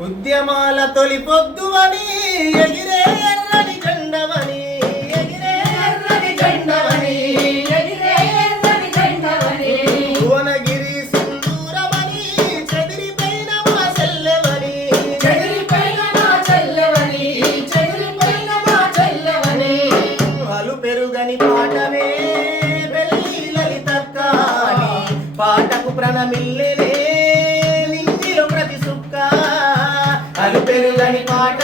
ఉద్యమాల తొలి పొద్దువని ఎగిరే ఎర్రని జెండవని ఎగిరే ఎర్రని జెండవని ఎగిరే ఎర్రని జెండవని భువనగిరి సింధూరమని చెదిరిపోయిన మా సెల్లెవని చెదిరిపోయిన మా చెల్లెవని చెదిరిపోయిన మా చెల్లెవని అలు పెరుగని పాటమే వెళ్ళి లలితక్క పాటకు ప్రణమిల్లెనే అలు పెరుగని పాటమే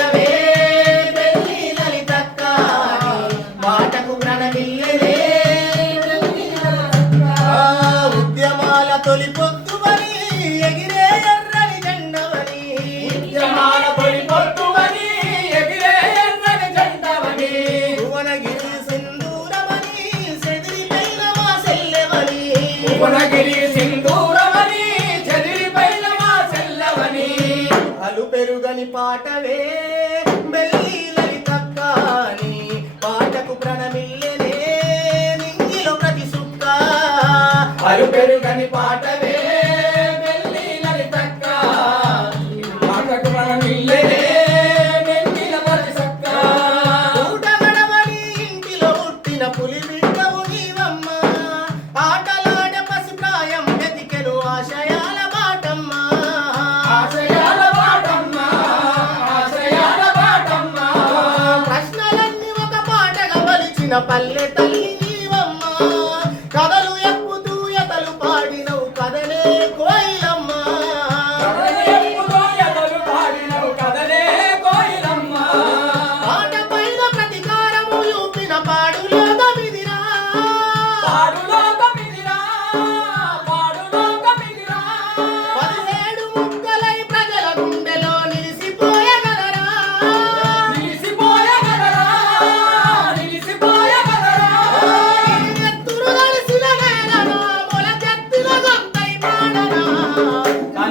పులి బిడ్డవు నీవమ్మ. ఆటలాడ పసి ప్రాయం వెతికెను ఆశయాల బాటమ్మ. ఆశయాల బాటమ్మ ఆశయాల బాటమ్మ. ప్రశ్నలన్నీ ఒక పాటగా పల్లె తల్లి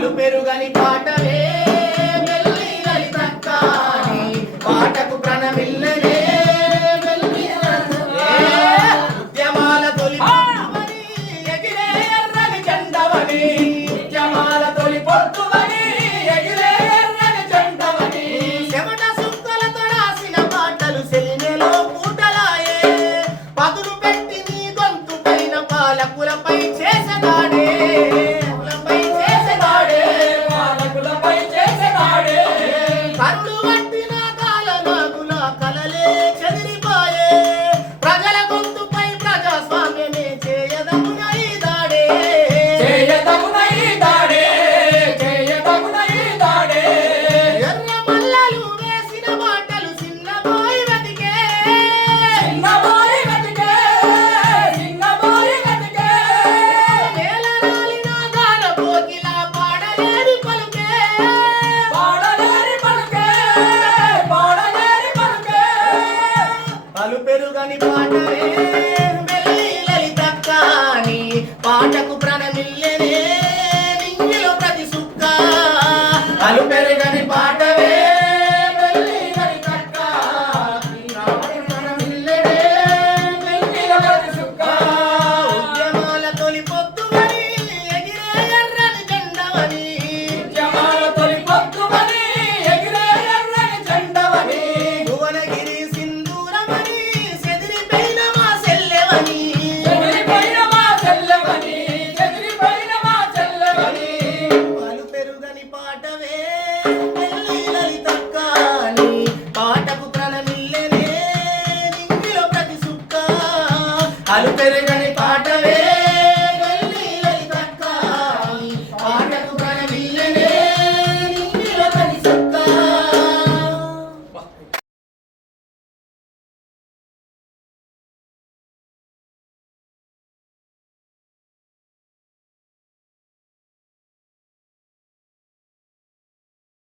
కలు పెరుగని పాటవే మెల్లిగని తక్కాని పాటకు ప్రణమిల్లనే ఉద్యమాల తొలి పొద్దువని, ఎగిరే ఎర్రని జెండవని ఉద్యమాల తొలి పొద్దువని ఎగిరే ఎర్రని జెండవని చెమట సుక్కలతో రాసిన పాటలు సెలినెలో పూటలాయే. పదులు పెట్టి నీ గొంతు పైన పాలకులపై చేసదా la పాటవే. పాలు పెరుగని పాటవే.